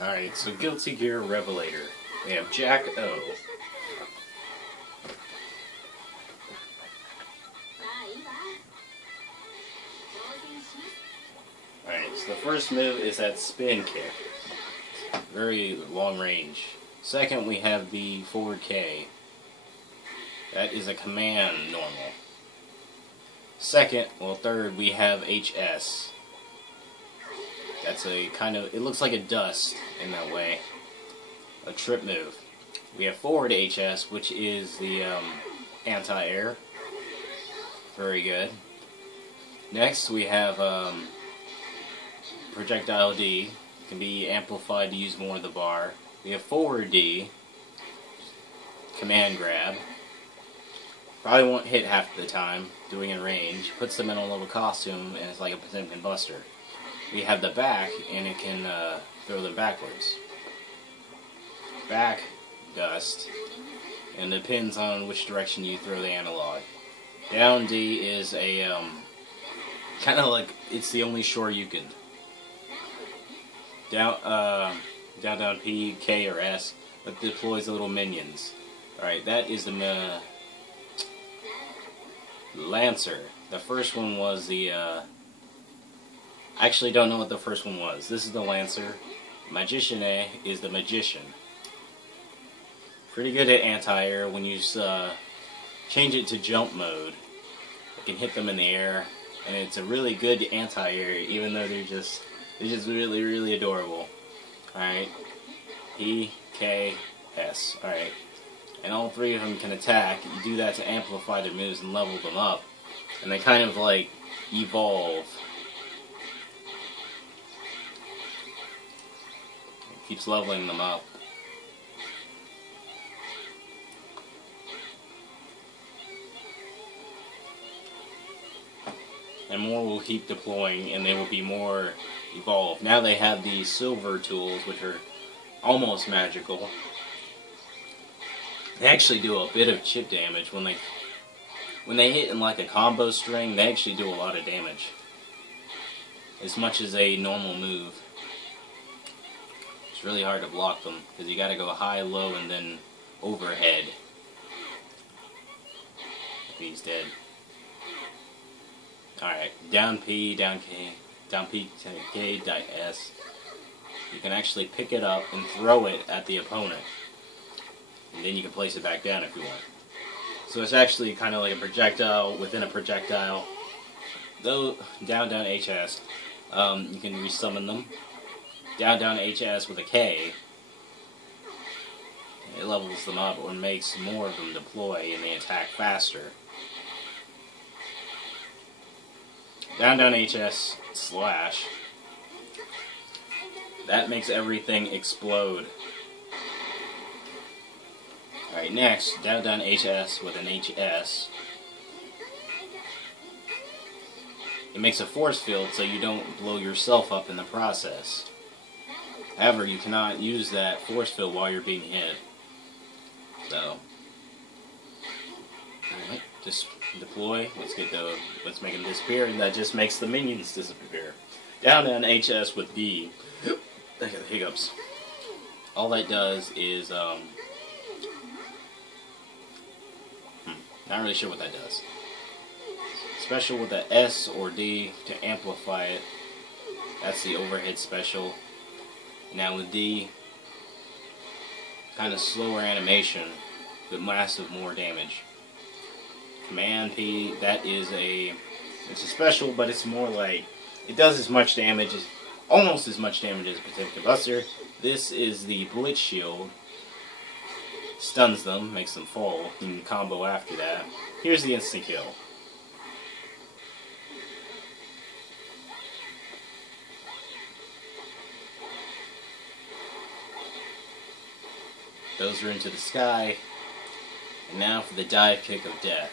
Alright, so Guilty Gear Revelator. We have Jack O. Alright, so the first move is that spin kick. Very long range. Second, we have the forward K. That is a command normal. Third, we have HS. That's a kind of, it looks like a dust in that way. A trip move. We have forward HS, which is the anti-air. Very good. Next, we have projectile D. Can be amplified to use more of the bar. We have forward D. Command grab. Probably won't hit half the time, doing in range. Puts them in a little costume, and it's like a Potemkin Buster. We have the back, and it can throw them backwards. Back dust, and it depends on which direction you throw the analog. Down D is a kind of like it's the only shore you can. Down P, K, or S, that deploys the little minions. Alright, that is the Lancer. The first one was the I actually don't know what the first one was. This is the Lancer. Magician A is the Magician. Pretty good at anti-air. When you change it to jump mode, it can hit them in the air, and it's a really good anti-air, even though they're just really, really adorable. Alright, P, K, S. Alright, and all three of them can attack. You do that to amplify their moves and level them up, and they kind of like evolve. It keeps leveling them up. And more will keep deploying, and they will be more evolved. Now they have these silver tools, which are almost magical. They actually do a bit of chip damage when they hit in like a combo string. They actually do a lot of damage, as much as a normal move. It's really hard to block them because you got to go high, low, and then overhead. He's dead. Alright, down P, down K, down P, K, down S. You can actually pick it up and throw it at the opponent. And then you can place it back down if you want. So it's actually kind of like a projectile within a projectile. Though, down HS, you can resummon them. Down HS with a K. It levels them up or makes more of them deploy and they attack faster. Down HS slash. That makes everything explode. Alright, next, down HS with an HS. It makes a force field so you don't blow yourself up in the process. However, you cannot use that force field while you're being hit. So, alright, just deploy. Let's make them disappear, and that just makes the minions disappear. Down HS with D. I got the hiccups. All that does is not really sure what that does. Special with the S or D to amplify it. That's the overhead special. Now with D, kind of slower animation, but massive more damage. Command P, that is it's a special, but it's more like, it does as much damage, almost as much damage as Potemkin Buster. This is the Blitz Shield. Stuns them, makes them fall. You can combo after that. Here's the instant kill. Those are into the sky. And now for the dive kick of death.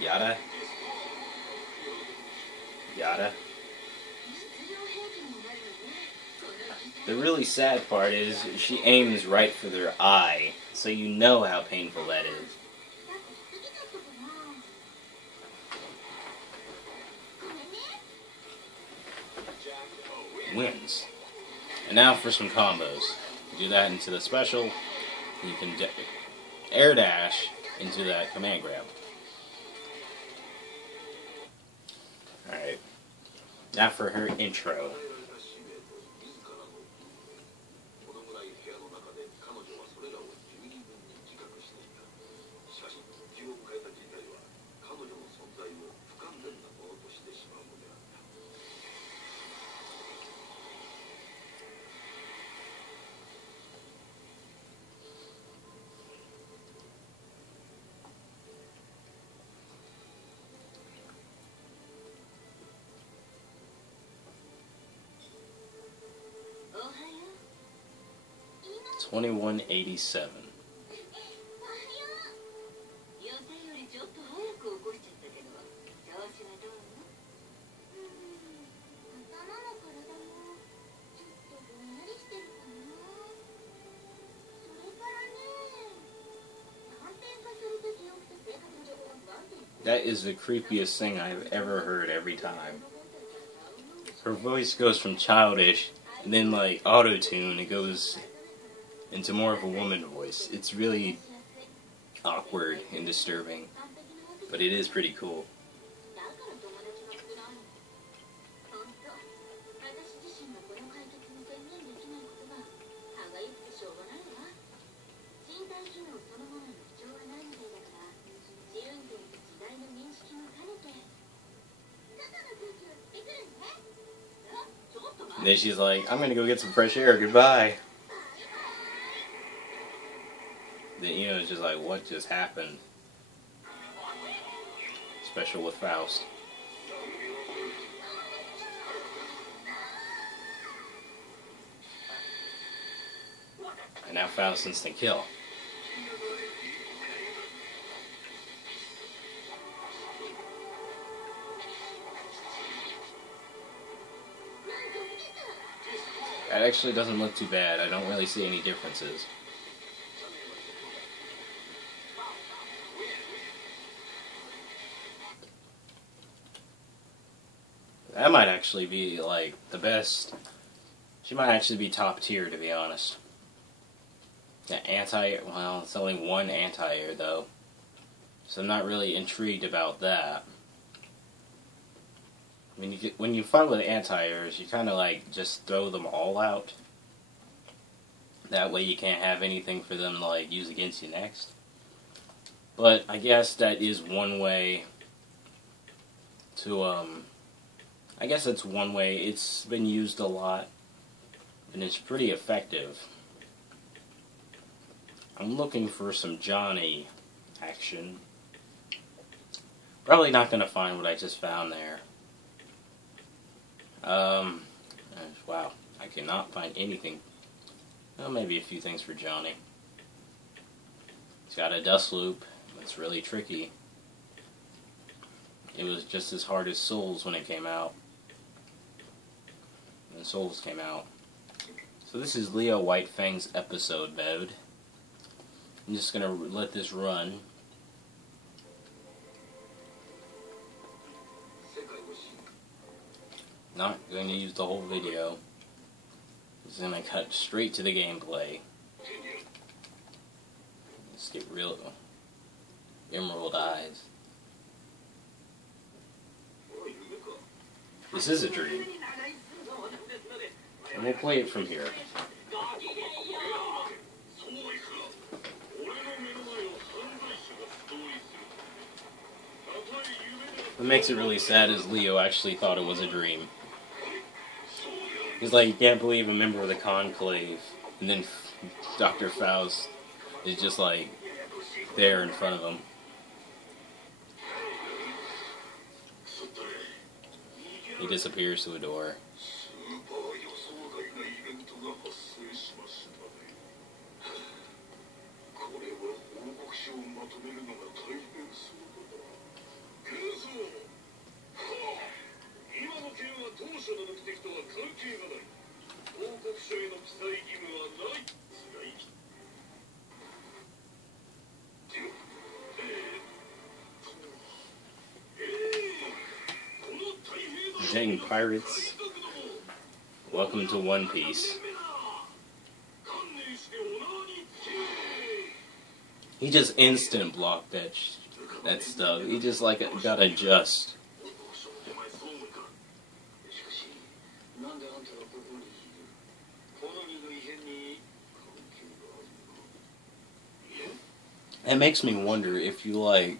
Yada. Yada. The really sad part is she aims right for their eye, so you know how painful that is. wins. And now for some combos. Do that into the special. You can air dash into that command grab. Alright. Now for her intro. $21.87. That is the creepiest thing I've ever heard every time. Her voice goes from childish, and then like auto-tune, it goes into more of a woman voice. It's really awkward and disturbing, but it is pretty cool. And then she's like, I'm gonna go get some fresh air, goodbye. Then, you know, it's just like, what just happened? Special with Faust. And now Faust instant kill. That actually doesn't look too bad. I don't really see any differences. That might actually be, like, the best. She might actually be top tier, to be honest. Yeah, well, it's only one anti-air, though. So I'm not really intrigued about that. I mean, when you fight with anti-airs, you kind of, like, just throw them all out. That way you can't have anything for them to, like, use against you next. But I guess that is one way to, I guess that's one way. It's been used a lot, and it's pretty effective. I'm looking for some Johnny action. Probably not going to find what I just found there. Wow, I cannot find anything. Well, maybe a few things for Johnny. He's got a dust loop. That's really tricky. It was just as hard as Souls when it came out. When Souls came out. So this is Leo Whitefang's episode mode. I'm just going to let this run. Not going to use the whole video. Just going to cut straight to the gameplay. Let's get real emerald eyes. This is a dream. And we'll play it from here. What makes it really sad is Leo actually thought it was a dream. He's like, he can't believe a member of the Conclave, and then Dr. Faust is just like there in front of him. He disappears through a door. Dang pirates. Welcome to One Piece. He just instant blocked that stuff. He just like gotta adjust. It makes me wonder if you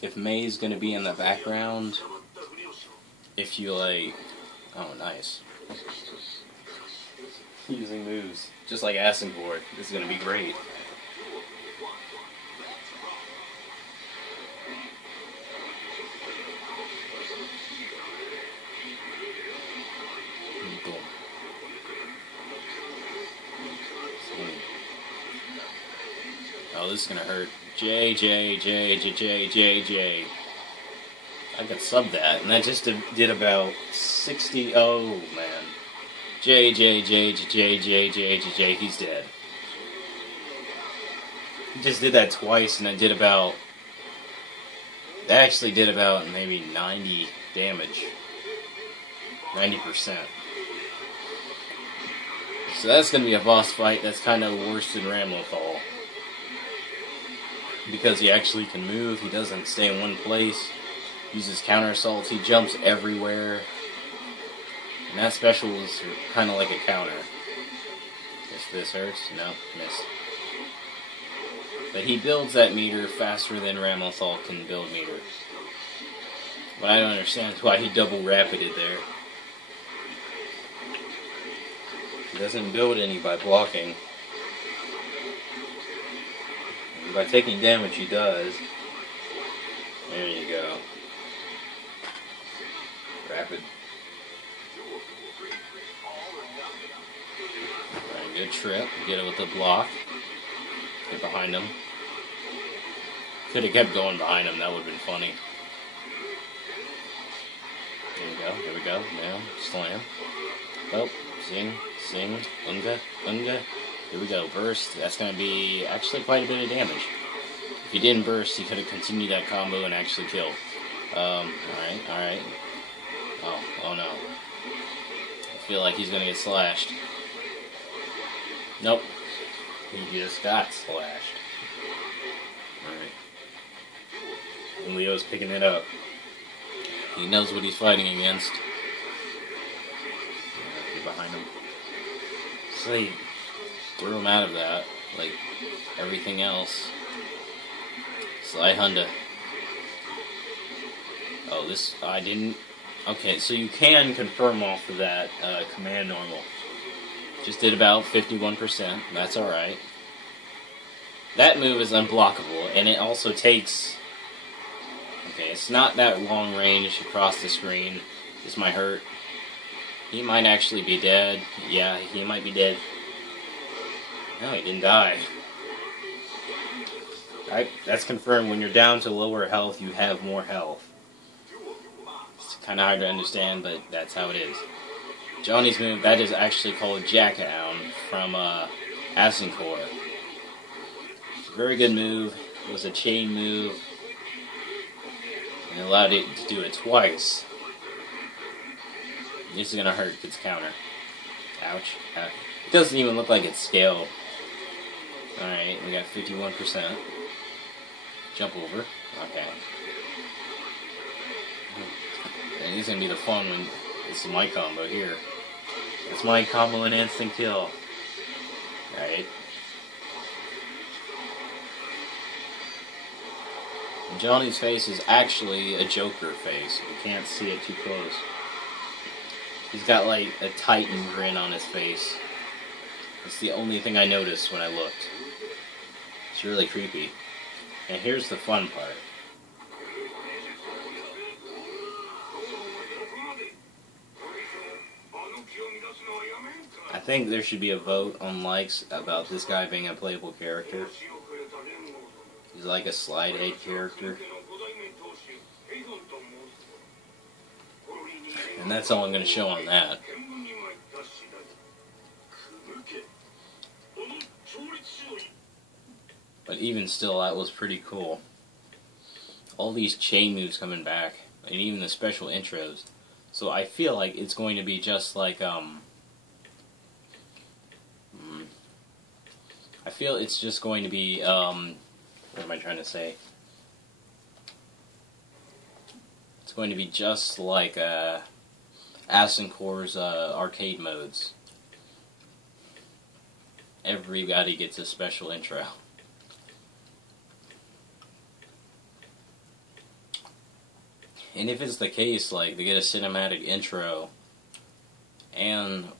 if May's gonna be in the background. If you oh nice. Using moves, just like asking for it. This is gonna be great. Boom. Oh, this is gonna hurt. J. I could sub that, and that just did about 60. Oh man. J. He's dead. He just did that twice, and it did about. That actually did about maybe 90 damage. 90%. So that's gonna be a boss fight that's kind of worse than Ramlothal. Because he actually can move, he doesn't stay in one place, uses counter assaults, he jumps everywhere. And that special is kind of like a counter. Guess this hurts? No, miss. But he builds that meter faster than Ramlothal can build meter. What I don't understand is why he double rapided there. He doesn't build any by blocking. By taking damage, he does. There you go. Rapid. Alright, good trip. Get it with the block. Get behind him. Could have kept going behind him. That would have been funny. There we go. Here we go. Now, slam. Oh, sing. Unga. Here we go, burst. That's going to be actually quite a bit of damage. If he didn't burst, he could have continued that combo and actually killed. Alright. Oh no. I feel like he's going to get slashed. Nope. He just got slashed. Alright. And Leo's picking it up. He knows what he's fighting against. Get behind him. Sleep. Threw him out of that, like everything else. Sly Honda. Oh, this, I didn't. Okay, so you can confirm off of that command normal. Just did about 51%. That's alright. That move is unblockable, and it also takes. Okay, it's not that long range across the screen. This might hurt. He might actually be dead. Yeah, he might be dead. No, he didn't die. That's confirmed. When you're down to lower health, you have more health. It's kind of hard to understand, but that's how it is. Johnny's move, that is actually called Jack-Down from Asincore. Very good move. It was a chain move. And it allowed it to do it twice. This is going to hurt. It's counter. Ouch. It doesn't even look like it's scaled. Alright, we got 51%. Jump over. Okay. And this is going to be the fun when this is my combo here. It's my combo and instant kill. Alright. And Johnny's face is actually a Joker face. You can't see it too close. He's got like a Titan grin on his face. It's the only thing I noticed when I looked. It's really creepy. And here's the fun part. I think there should be a vote on likes about this guy being a playable character. He's like a Slide 8 character. And that's all I'm going to show on that. But even still, that was pretty cool. All these chain moves coming back, and even the special intros. So I feel like it's going to be just like, I feel it's just going to be, what am I trying to say? It's going to be just like, Aston Core's, arcade modes. Everybody gets a special intro. And if it's the case, like, they get a cinematic intro, and,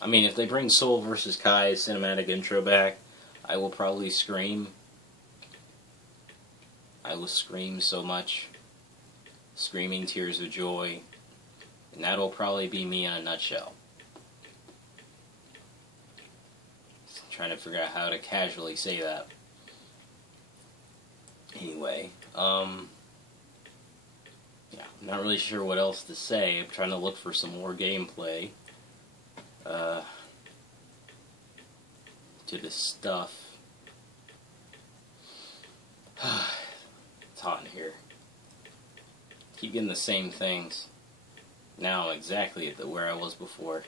I mean, if they bring Soul vs. Kai's cinematic intro back, I will probably scream. I will scream so much. Screaming tears of joy. And that'll probably be me in a nutshell. Just trying to figure out how to casually say that. Anyway, yeah, I'm not really sure what else to say. I'm trying to look for some more gameplay to this stuff. It's hot in here. Keep getting the same things. Now I'm exactly at where I was before.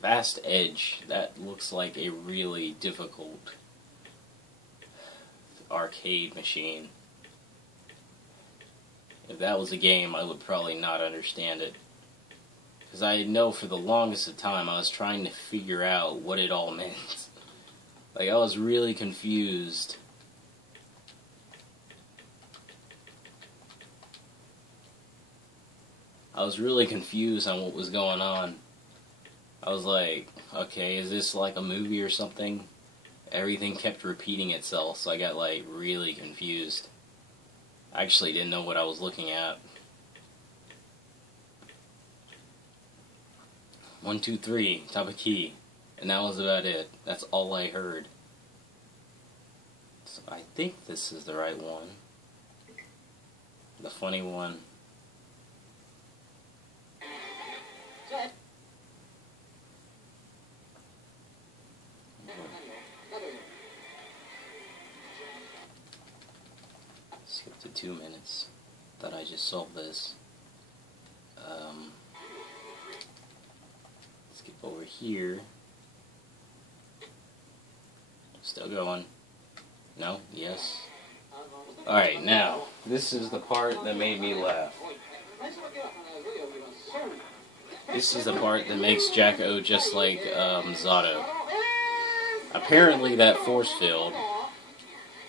Vast Edge, that looks like a really difficult arcade machine. If that was a game, I would probably not understand it. Because I know for the longest of time I was trying to figure out what it all meant. Like, I was really confused. I was really confused on what was going on. I was like, okay, is this like a movie or something? Everything kept repeating itself, so I got like really confused. I actually didn't know what I was looking at. 1, 2, 3, top of key. And that was about it. That's all I heard. So I think this is the right one. The funny one. Skip to 2 minutes. Thought I just solved this. Skip over here. Still going. No? Yes? Alright, now, this is the part that made me laugh. This is the part that makes Jack-O just like Zato. Apparently that force field,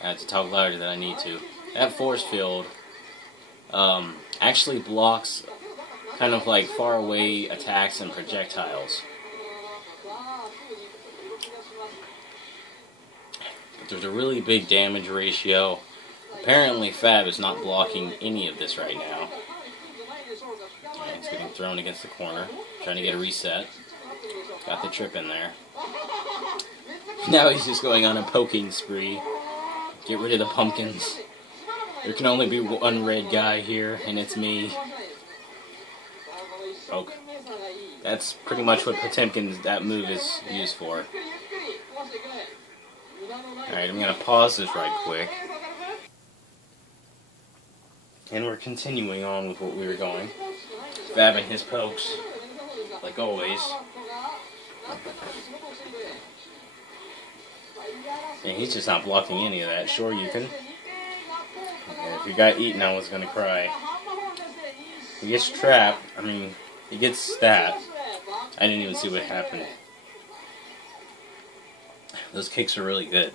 I have to talk louder than I need to, that force field actually blocks kind of like far away attacks and projectiles. But there's a really big damage ratio. Apparently Fab is not blocking any of this right now. Okay, he's getting thrown against the corner, trying to get a reset. Got the trip in there. Now he's just going on a poking spree. Get rid of the pumpkins. There can only be one red guy here, and it's me. Poke. That's pretty much what Potemkin's, that move is used for. Alright, I'm going to pause this right quick. And we're continuing on with what we were going. Fabbing his pokes, like always. And he's just not blocking any of that. Sure, you can. Okay, if you got eaten, I was gonna cry. He gets trapped. I mean, he gets stabbed. I didn't even see what happened. Those kicks are really good.